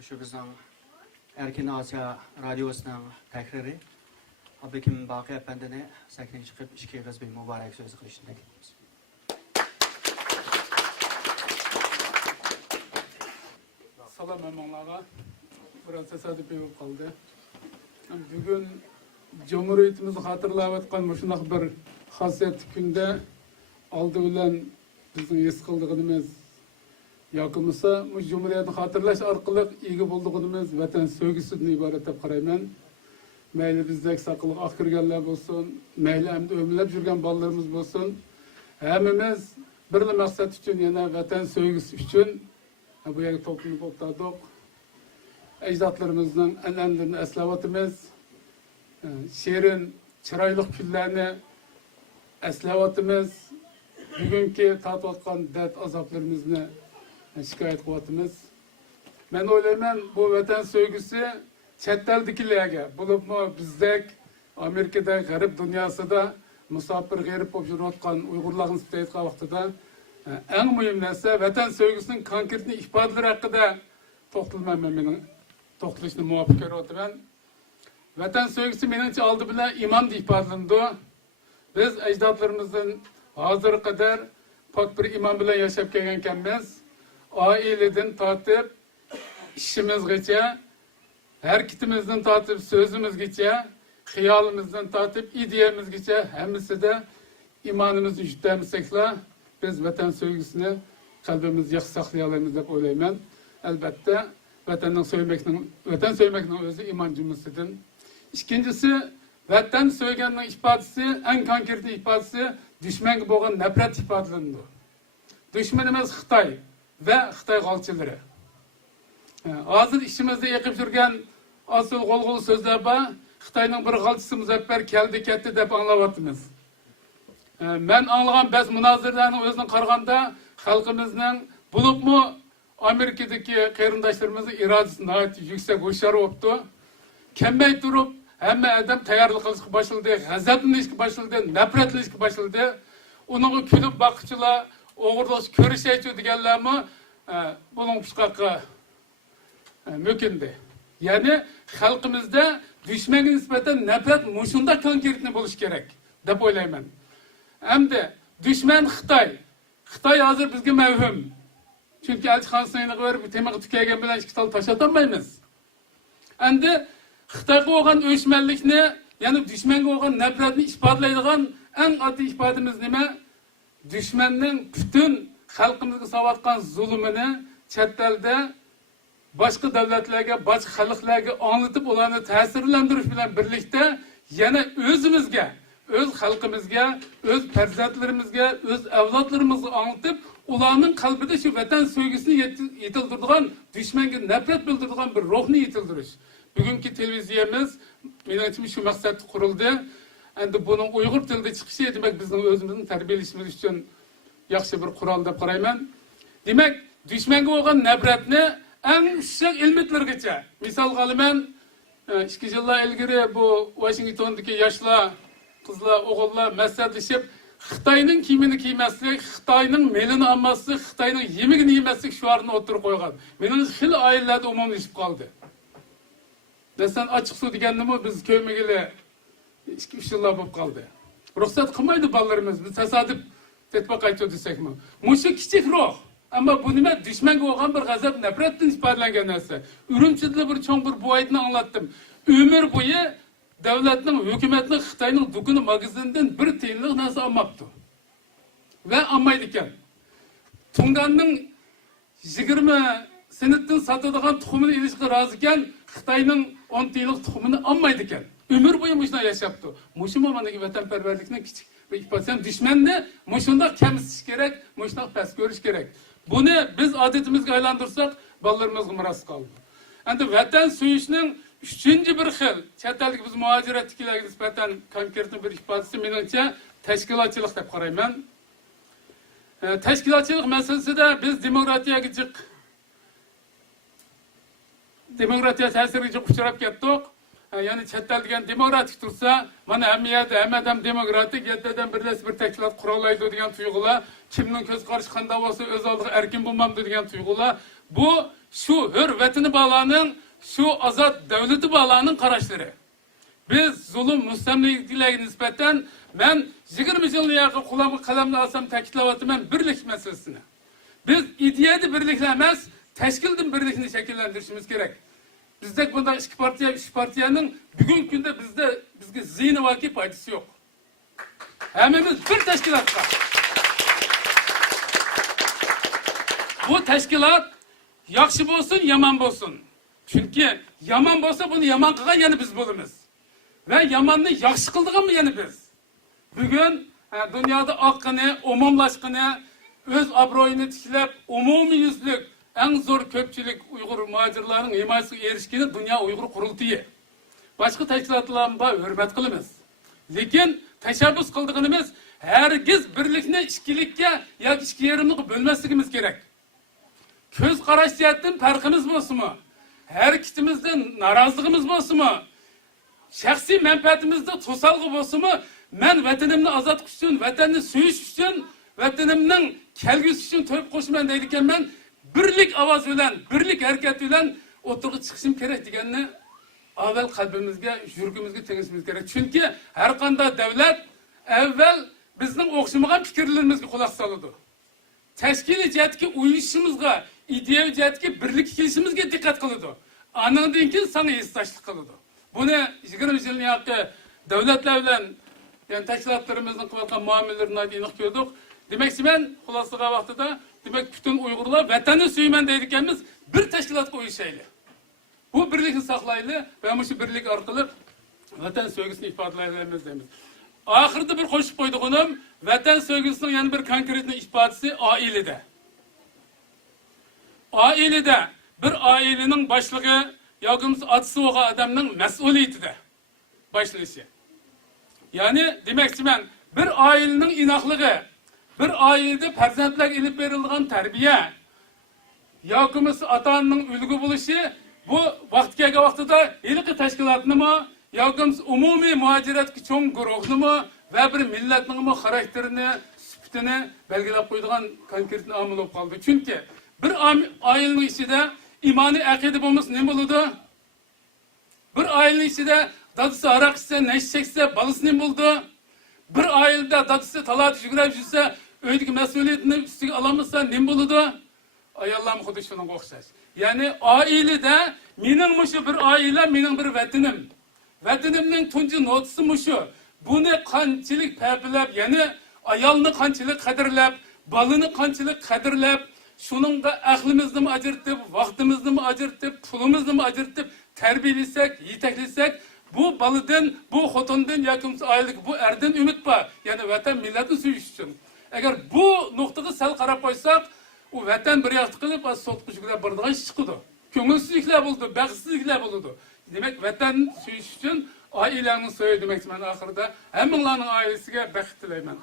Şu bizden Erkin Asya Radyosu'nun tekrarı. Abikim Baki Efendi'ne sakın çıkıp işki kız bir mübarek söz kılışını bekliyoruz. Salam emanlağa. Biraz tesadüf yapıp kaldı. Bugün Cumhuriyetimizi hatırlayatkan şunak bir hasiyet günde aldı bilen bizim es kıldığımız yakımısa bu Cumhuriyetini hatırlaş arkalık iyi bulduğumuz vatan sevgisinden ibaret dep qarayman. Meyli bizdeki sakılık akırganlar olsun, meyli hem de ömürlep jürgen ballarımız olsun. Hemimiz birli maksat için yana vatan sevgisi için bu yeri topluluğu topladık. Ecdatlarımızın enlemlerini eslavatımız, şiirin çıraylık küllerini eslavatımız, bugünkü tatvatkan dert azaplarımızını şikayet kuvvetimiz. Ben oylayman bu vatan sevgisi chetteldikilerge, bulup mu bizdek Amerika'da, garip dünyasında musafir garip olup yürüyotkan Uygurların isteyitken vaxtıda en mühim narsa vatan sevgisinin konkretini ifadeleri hakkında toxtalman menin toxtalışını muvaffak görüyotiman. Vatan sevgisi menimce aldı bile iman diye ifadelandı. Biz ecdatlarımızın hazır kadar pak bir iman bilen yaşap kelgenkenmiz. Aileden tatip işimiz geçe, hareketimizden tatip sözümüz geçe, hiyalimizden tatip ideyemiz geçe, hemisi de imanımızı yüklemisekle biz vatan sevgisini kalbimiz yak saklayalarımız dep oylayman. Elbette vatan söylemekinin özü iman cümlesidir. İkincisi, vatan söylemenin ifadesi, en konkret ifadesi düşman gibi olan nefret ifadelendi. Düşmanımız Xitay ve Xitay galçıları. Hazır işimizde yakıp sürgen asıl gol sözler var. Xitay'nın bir galçısı Muzaffer keldi ketdi dep anlavatımız. Ben anlayan bez münazirlerinin özünün qaraganda halkımızın bulup mu Amerika'daki qeyrindaşlarımızın iradesine ait yüksek hoşarı oldu. Kemmey durup hemme adam tayarlık kılışkı başladı, gazaplanışkı başladı, nefretleşkı başladı. Onun külüp bakıcılar, oğurdaş körüşeyçi diyenler mi bunun pişkakı mümkündü. Yani halkımızda düşmana nispeten nefret muşunda konkretini buluş gerek. Dep oylayman. Hem de düşman Xitay. Xitay hazır bizge mevhum. Çünkü elçixana sınayını verip bir temak tükeygen bilen işkital taşatamayız. Hem de Xitayga olan öşmenlikni, yani düşmanga olan nefretini ispatleydigan en adi ifademiz nime? Düşmanın bütün halkımızga savatkan zulümünü chet-elde başka devletlerge, başka halklarga anlatıp olanı tesirlendiriş bilen birlikte yana özümüzge, öz halkımızga, öz perzatlarımızga, öz evlatlarımızga anlatıp ulanın kalbide şu vatan sevgisini yetildirdiğen, düşmanga nefret bildirdiğen bir ruhunu yetildiriş. Bugünkü televizyemiz menimce şu maksat kuruldu. Endi bunun Uygur tilinde çıkışı demek bizim özümüzün terbiyelişimiz için yaxşı bir kural dep qarayman. Demek düşmanga olan nefretni en yüksek ilmitlergacha. Misal qalaman 2 yıllar ilgari bu Washington'daki yaşlı kızlar, oğullar maslahatlashib Xitayning kiyimini kiymaslik, Xitayning melini almaslik, Xitayning yemigini yemaslik shuarini o'tirib qo'ygan. Mening xil oilalarda umumlashib qoldi. Desen açık su deganimi biz ko'magili 2-3 yıllar bo'lib qoldi. Ruxsat qilmaydi bolalarimiz, biz tasodif tetbaq aytib desekmi. Mushu kichik ruh. Ama bu nima düşmanga bo'lgan bir g'azab, nafratdan ifodalangan narsa. Urumchida bir cho'ng bir buaytni anlattım. Ömür bo'yi davlatning, hukumatning Xitoyning dukuni magazindan bir tiyinlik narsa olmabdi. Ve olmaydi ekan. Tunganning 20 senatdan sotadigan tuxumini ilishga rozi ekan, Xitoyning 10 tiyinlik tuxumini olmaydi ekan. Ömür bo'yi mushuna yashapti. Mushu momandagi vatanparvarlikning kichik bir ifodasi düşmanni mushunda kamsitish kerak, mushunda past ko'rish kerak. Bunu biz adetimizga aylandırsak, balalarımızga miras kaldı. Endi vatan suyishning 3-chi bir xil, chet eldagi biz muhojiratdagilarga nisbatan konkret bir ifodasi menimcha tashkilotchilik deb qarayman. Tashkilotchilik masalasida biz demokratiya ta'siriga uchrab ketdik. Yani chet el degan demokratik tursa, mana hamiyat hammadan demokratik, yettedan bir tashkilot qurollaydi degan tuyg'ular, kimning ko'z qarashi qanday bo'lsa o'z oldiga erkin bo'lmamdi degan tuyg'ular, Bu şu hürvetini bağlanan, şu azat devleti bağlanan karaşları. Biz zulüm müstemlikliğe nispeten ben 20 yıl yakın kulağımı kalemle alsam tekitlavatımen birlik meselesini. Biz ideyede birliklemez, teşkilden birlikini şekillendirişimiz gerek. Bizdeki bunda üç partiyanın bugün günde bizge zihni vaki faydası yok. Hemimiz bir teşkilatta. Bu teşkilat yakşı bolsun, yaman bolsun. Çünkü yaman bolsa bunu yaman kılgan yani biz bulumuz. Ve yamanını yakşı kıldığın mı yani biz? Bugün dünyada hakkını, umumlaşkını, öz abroyunu tiklep, umumi yüzlük, en zor köpçülük Uygur muhacirlarının himayesi erişkini Dünya Uygur Kurultayı. Başka teşkilatlarına hürmet kılımız. Lekin teşebbüs kıldığımız herkes birlikne işkilikke ya işki yerimlik bölmesligimiz gerek. Köz karaştiyetten farkımız bolsun mu? Her kitimizden narazılığımız bolsun mu? Şahsi menfaatimizde tosalgı bolsun mu? Men vatanimni azat üçün, vatanni süyüş üçün, vatanimning kelgüsü üçün to'yib qo'shman deydigan men birlik ovoz bilan, birlik harakat bilan o'tirib chiqishim kerak deganni avval qalbimizga, yuragimizga tingishimiz kerak. Chunki har qanday davlat avval bizning o'xshamagan fikrlarimizga quloq soladi. Tashkiliy jihatga uyushishimizga, ideya jihatga birlik kelishimizga diqqat qiladi. Anandan keyin sana hissashlik qiladi. Buni 20 yilning haqqi davlatlar bilan yani teşkilatlarımızın kıvatkan muamelerini aniq gördük. Demek ki ben xulosaga vaqtida demek bütün Uygurlar vatanı suyman deydiganmiz bir teşkilatga uyushayli. Bu birlikni saqlayli ve bu birlik orqali vatan sevgisini ifodalaymiz deymiz. Ahirda bir qo'shib qo'ydiganim vatan sevgisining yana bir konkret ifodasi oilada. Oilada bir oilaning boshlig'i yoki otasi bo'lgan odamning mas'uliyatida boshlanishi. Yani demek ki ben bir ailenin inaklığı, bir ailede farzandlarga ilip verildiğin terbiye, yakımız atanın ülgü buluşu, bu vaktiga vaqtida ilki teşkilatını mı, yakımız umumi muhaciratki çoğun guruhunu mu ve bir milletinin mi karakterini, süptini belgilep koyduğun konkretini amil olup kaldı. Çünkü bir ailenin içinde imani akide bulması ne buludu? Bir ailenin içinde dadısı arak içse, ne içecekse, balısını buldu. Bir ailede dadısı talat yügrep жүрse, öydeki mesuliyetini üstüge alamazsa ne buludu? Ay Allah'ım kudu şunun okşaş. Yani ailede, minin muşu bir aile, minin bir vatinim. Vatinimnin tuncu notusu muşu. Bunu kançilik pepilep, yani ayalını kançilik kadirlep, balını kançilik kadirlep, şunun da aklımızını mı acırtıp, vaktimizni mi acırtıp, pulumuzni mi acırtıp, terbiyeliysek, yetekliysek, bu balıdan, bu xotundan, yakımız ailelik, bu erden ümit var. Yani vatan milletin suyuş için. Eğer bu noktayı sel qarab koysak, o vatan bir yaktı kılıp, az sotkuçuklar bardağın çıkıdı. Köngülsüzlükler buldu, baksızlıklar buldu. Demek vatan suyuş için ailenin suyu demek ben ahırda. Hemen ailesine bakit dileymen.